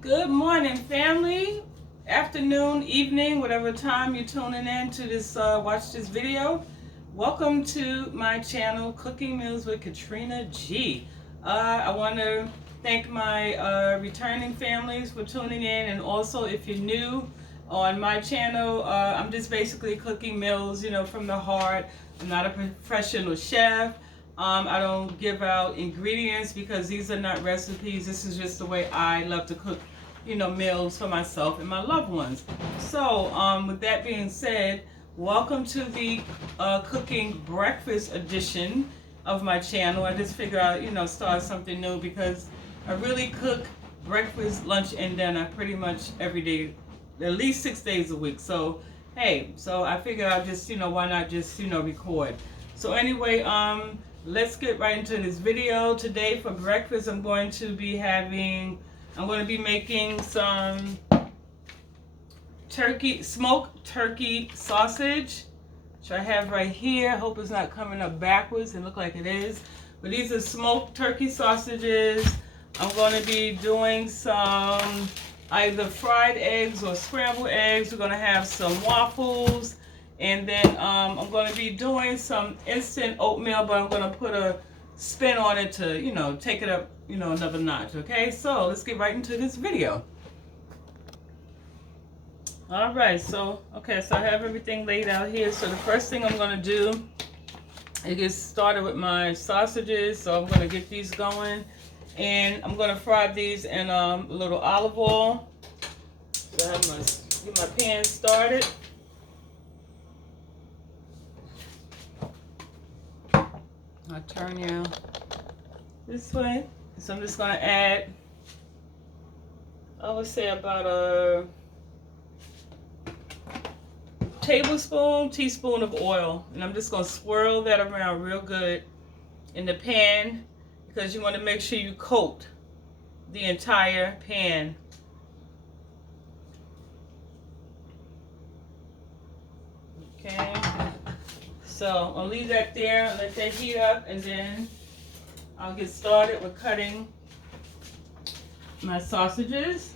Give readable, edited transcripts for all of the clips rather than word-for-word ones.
Good morning, family. Afternoon, evening, whatever time you're tuning in to this, watch this video. Welcome to my channel, Cooking Meals with Katrina G. I want to thank my returning families for tuning in, and also if you're new on my channel, I'm just basically cooking meals, from the heart. I'm not a professional chef. I don't give out ingredients because these are not recipes. This is just the way I love to cook, meals for myself and my loved ones. So, with that being said, welcome to the cooking breakfast edition of my channel. I just figured out, start something new because I really cook breakfast, lunch, and dinner pretty much every day, at least 6 days a week. So, hey, so I figured I'd just, why not just, record. So anyway, let's get right into this video. Today for breakfast, I'm going to be making some smoked turkey sausage, which I have right here. I hope it's not coming up backwards. It looks like it is. But these are smoked turkey sausages. I'm going to be doing some either fried eggs or scrambled eggs. We're going to have some waffles. And then I'm going to be doing some instant oatmeal, but I'm going to put a spin on it to, take it up, another notch. Okay, so let's get right into this video. All right, so I have everything laid out here. So the first thing I'm going to do is get started with my sausages. So I'm going to get these going. And I'm going to fry these in a little olive oil. So I'm going to get my pan started. I'll turn you this way. So I'm just going to add, I would say about a teaspoon of oil. And I'm just going to swirl that around real good in the pan because you want to make sure you coat the entire pan. Okay. So I'll leave that there, let that heat up, and then I'll get started with cutting my sausages.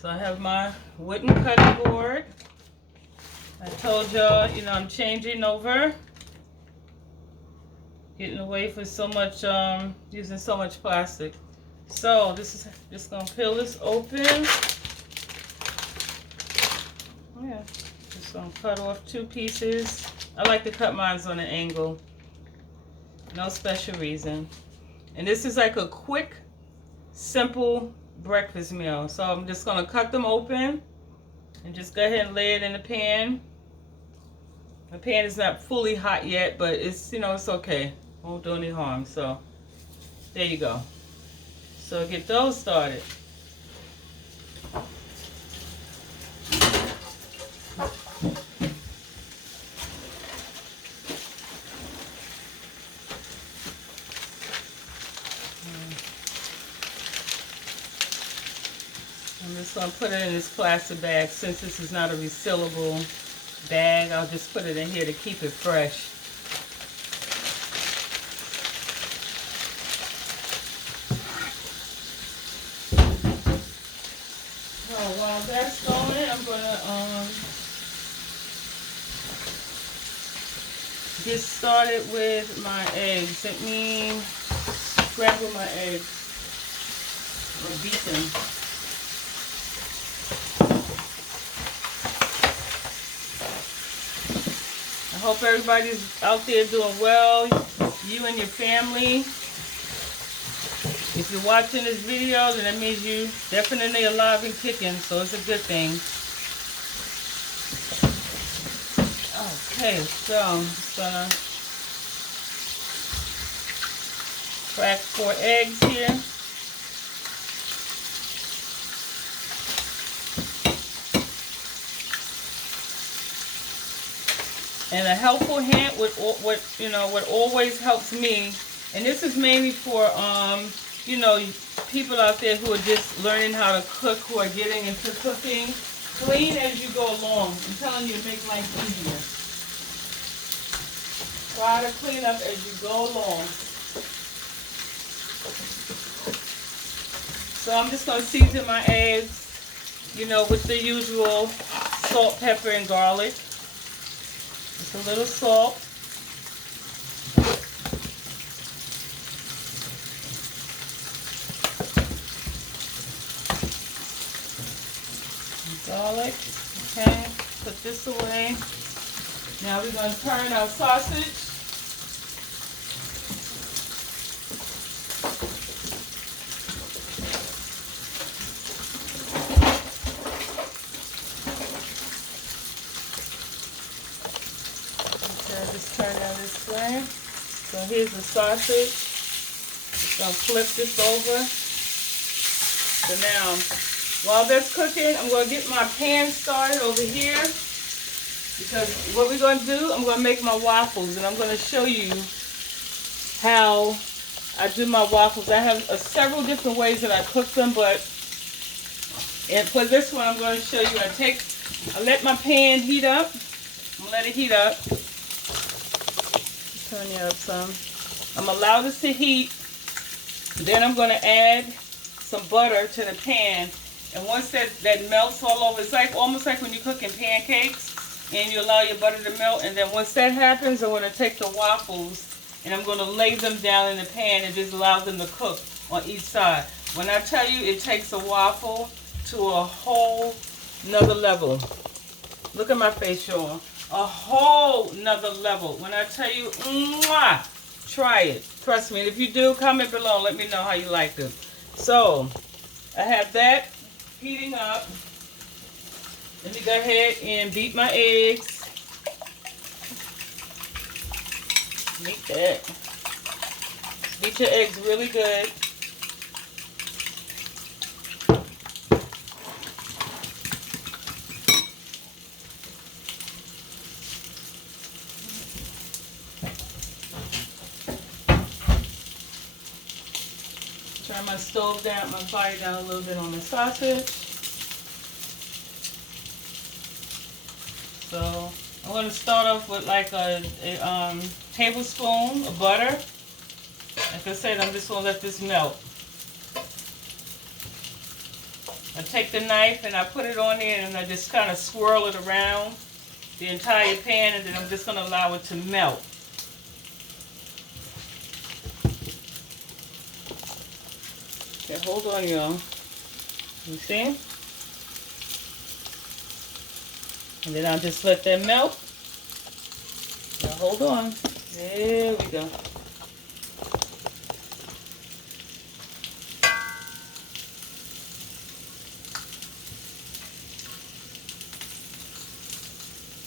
So I have my wooden cutting board. I told y'all, I'm changing over, getting away from so much, using so much plastic. So this is just gonna peel this open. Yeah, just gonna cut off 2 pieces. I like to cut mine on an angle. No special reason. And this is like a quick, simple breakfast meal. So I'm just gonna cut them open and just go ahead and lay it in the pan. The pan is not fully hot yet, but it's, it's okay. Won't do any harm. So there you go. So get those started. I'm just going to put it in this plastic bag. Since this is not a resealable bag, I'll just put it in here to keep it fresh. While that's going, I'm gonna get started with my eggs. Let me scramble my eggs or beat them. I hope everybody's out there doing well. You and your family. If you're watching this video, then that means you definitely alive and kicking, so it's a good thing. Okay, so I'm just gonna crack 4 eggs here. And a helpful hint what always helps me, and this is mainly for people out there who are just learning how to cook, who are getting into cooking. Clean as you go along. I'm telling you, it makes life easier. lot of cleanup as you go along. So I'm just going to season my eggs, you know, with the usual salt, pepper, and garlic. Just a little salt. Garlic. Okay, put this away. Now we're going to turn our sausage. Okay, just turn that this way. So here's the sausage. Gonna flip this over. So now, while that's cooking, I'm gonna get my pan started over here. Because what we're going to do, I'm going to make my waffles, and I'm going to show you how I do my waffles. I have several different ways that I cook them, but for this one, I'm going to show you. I let my pan heat up. I'm going to let it heat up. Turn it up some. I'm going to allow this to heat. Then I'm going to add some butter to the pan. And once that melts all over, it's like almost like when you're cooking pancakes. And you allow your butter to melt, and then once that happens, I'm going to take the waffles and I'm going to lay them down in the pan and just allow them to cook on each side. When I tell you it takes a waffle to a whole nother level. Look at my face, y'all. A whole nother level. When I tell you, mwah, try it. Trust me. And if you do, comment below. Let me know how you like them. So, I have that heating up. Let me go ahead and beat my eggs. Beat that. Beat your eggs really good. Turn my stove down, my fire down a little bit on the sausage. So I'm going to start off with like a tablespoon of butter. Like I said, I'm just going to let this melt. I take the knife and I put it on there and I just kind of swirl it around the entire pan, and then I'm just going to allow it to melt. Okay, hold on, y'all. You see? And then I'll just let that melt. Now hold on. There we go.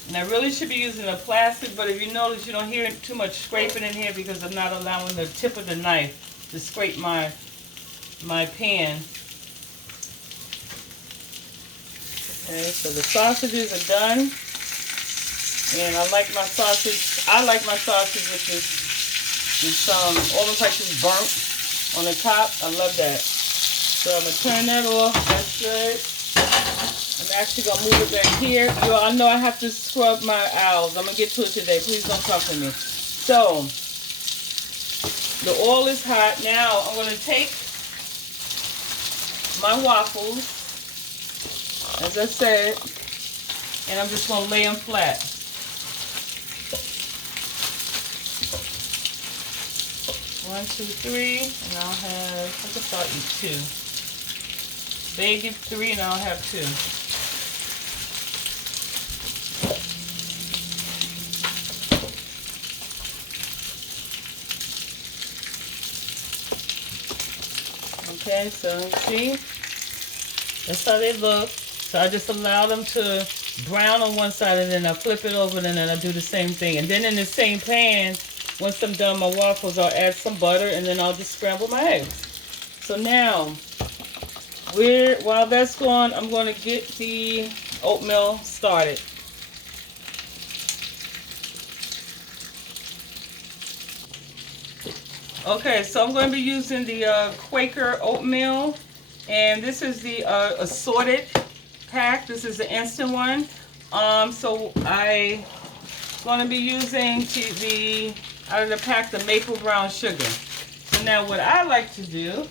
And I really should be using a plastic, but if you notice, you don't hear too much scraping in here because I'm not allowing the tip of the knife to scrape my pan. Okay, so the sausages are done, and I like my sausage with this almost like this burnt on the top. I love that. So I'm gonna turn that off. That's good. I'm actually gonna move it back here. Yo, I know I have to scrub my owls. I'm gonna get to it today. Please don't talk to me. So the oil is hot. Now I'm gonna take my waffles, as I said, and I'm just going to lay them flat. One, two, three, and I'll have, I could start eat two. They give three, and I'll have two. Okay, so see, that's how they look. So I just allow them to brown on one side, and then I flip it over, and then I do the same thing. And then in the same pan, once I'm done my waffles, I'll add some butter, and then I'll just scramble my eggs. So now, while that's going, I'm going to get the oatmeal started. Okay, so I'm going to be using the Quaker oatmeal, and this is the assorted pack. This is the instant one. So I going to be using out of the pack, the maple brown sugar. So now what I like to do,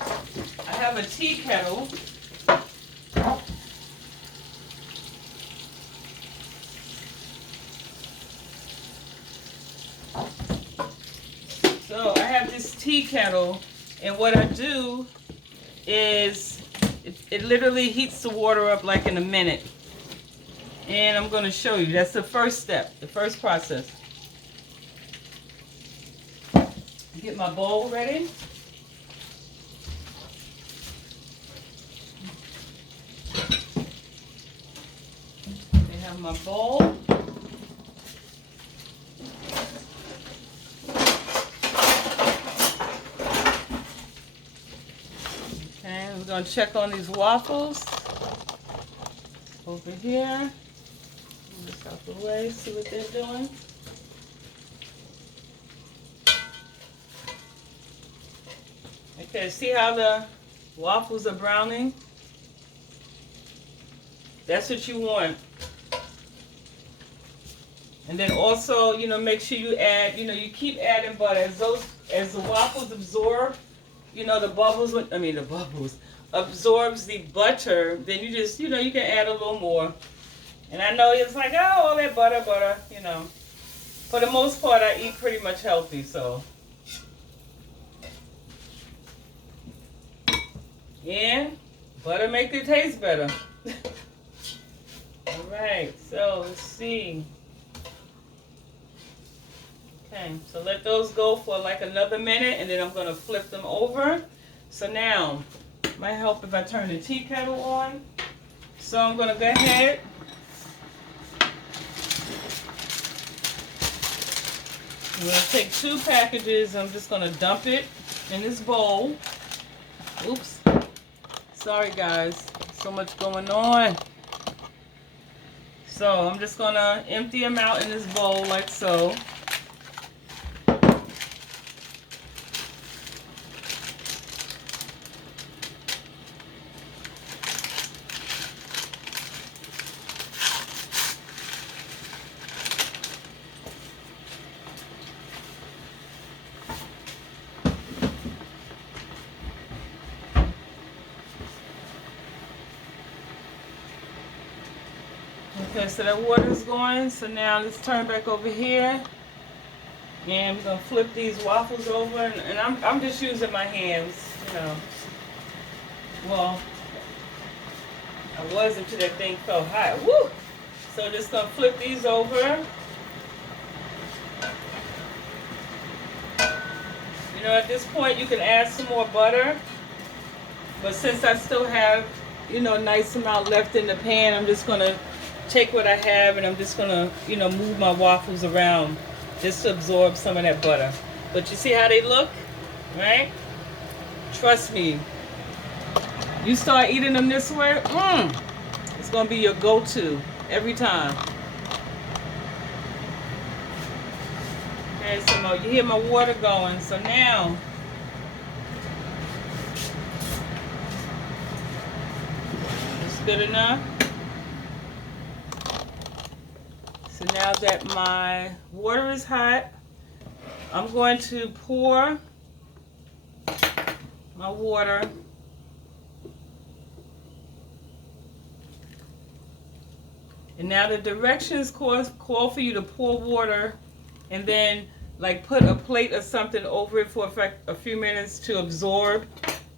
I have a tea kettle. So I have this tea kettle, and what I do is it literally heats the water up like in a minute. And I'm going to show you. That's the first step, the first process. Get my bowl ready. I have my bowl. Okay, I'm going to check on these waffles over here. Move this out the way, see what they're doing. Okay, see how the waffles are browning? That's what you want. And then also, make sure you add, you keep adding butter. As the waffles absorb, the bubbles absorbs the butter, then you just, you can add a little more. And I know it's like, oh, all that butter. For the most part, I eat pretty much healthy, so. And butter make it taste better. All right, so let's see. Okay, so let those go for like another minute, and then I'm going to flip them over. So now, it might help if I turn the tea kettle on. So I'm going to go ahead. I'm going to take 2 packages. I'm just going to dump it in this bowl. Oops. Sorry, guys. So much going on. So I'm just going to empty them out in this bowl like so. Okay, so that water is going. So now let's turn back over here. And we're going to flip these waffles over. And I'm just using my hands, Well, I was until that thing felt hot. Woo! So just going to flip these over. At this point you can add some more butter. But since I still have, a nice amount left in the pan, I'm just going to take what I have and I'm just going to, move my waffles around just to absorb some of that butter. But you see how they look, right? Trust me. You start eating them this way, it's going to be your go-to every time. Okay, so you hear my water going. So now, it's good enough. So now that my water is hot, I'm going to pour my water and now the directions call for you to pour water and then like put a plate or something over it for a few minutes to absorb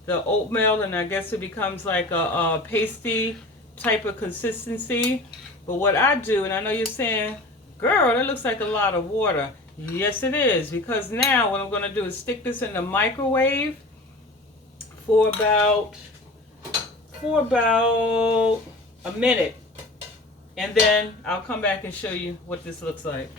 the oatmeal, and I guess it becomes like a pasty type of consistency. But what I do, and I know you're saying, girl, that looks like a lot of water. Yes, it is, because now what I'm going to do is stick this in the microwave for about a minute, and then I'll come back and show you what this looks like.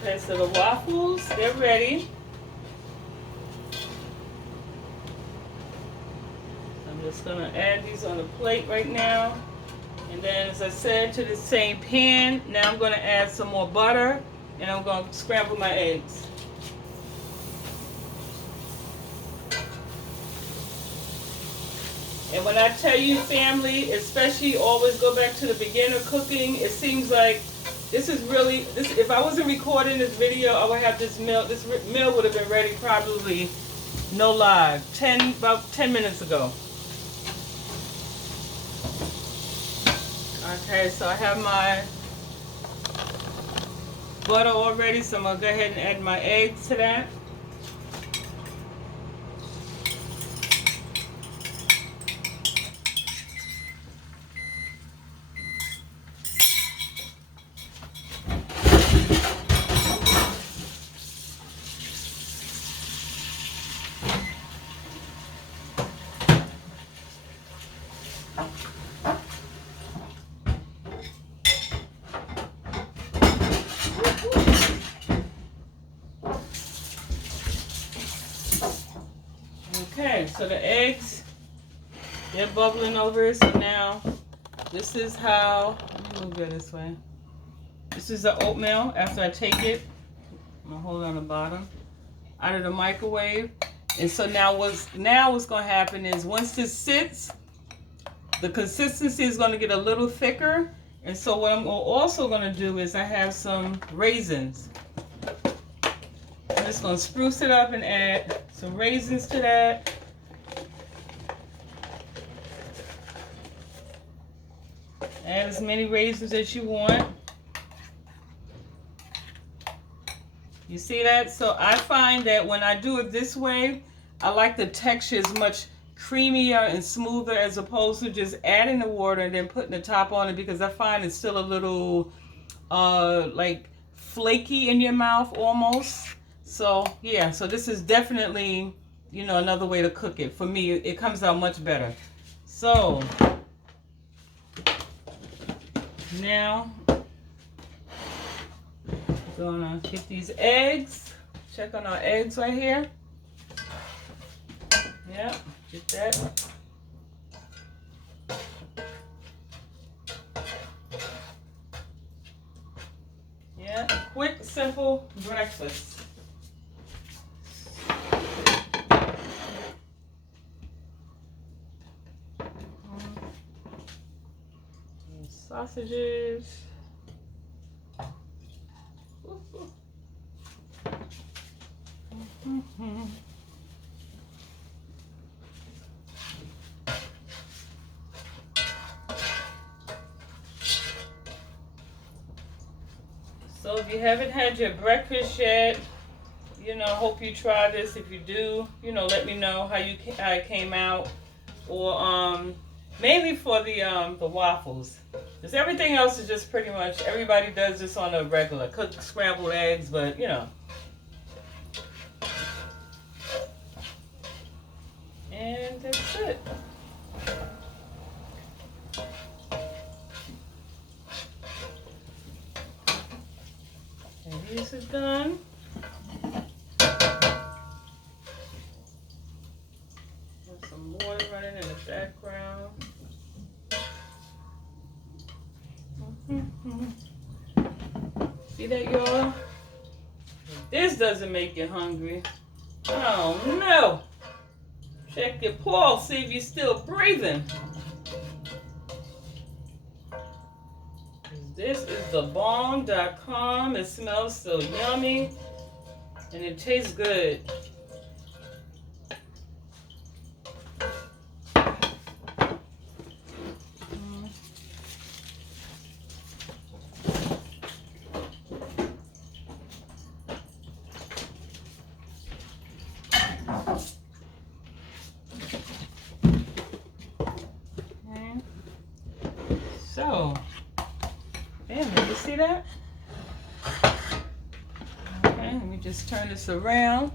Okay, so the waffles, they're ready. I'm just going to add these on the plate right now. And then, as I said, to the same pan, now I'm going to add some more butter, and I'm going to scramble my eggs. And when I tell you, family, especially always go back to the beginner cooking, it seems like this is really, if I wasn't recording this video, I would have this meal would have been ready probably, no lie, about 10 minutes ago. Okay, so I have my butter all ready, so I'm going to go ahead and add my eggs to that. Okay, so the eggs, they're bubbling over, so now this is how, let me move it this way. This is the oatmeal after I take it, I'm gonna hold it on the bottom, out of the microwave. And so now what's gonna happen is once this sits, the consistency is gonna get a little thicker. And so what I'm also gonna do is I have some raisins. I'm just gonna spruce it up and add some raisins to that. Add as many raisins as you want. You see that? So I find that when I do it this way, I like the texture is much creamier and smoother as opposed to just adding the water and then putting the top on it, because I find it's still a little like flaky in your mouth almost. So yeah, so this is definitely, you know, another way to cook it. For me, it comes out much better. So now we're gonna get these eggs. Check on our eggs right here. Yeah, get that. Yeah, quick, simple breakfast. Sausages. So if you haven't had your breakfast yet, you know, hope you try this. If you do, you know, let me know how it came out, or mainly for the waffles. Because everything else is just pretty much, everybody does this on a regular, cook scrambled eggs, but you know. And that's it. And these are done. There's some water running in the background. See that, y'all? This doesn't make you hungry. Oh no! Check your pulse, see if you're still breathing. This is thebomb.com. It smells so yummy and it tastes good. So, man, you see that? Okay, let me just turn this around.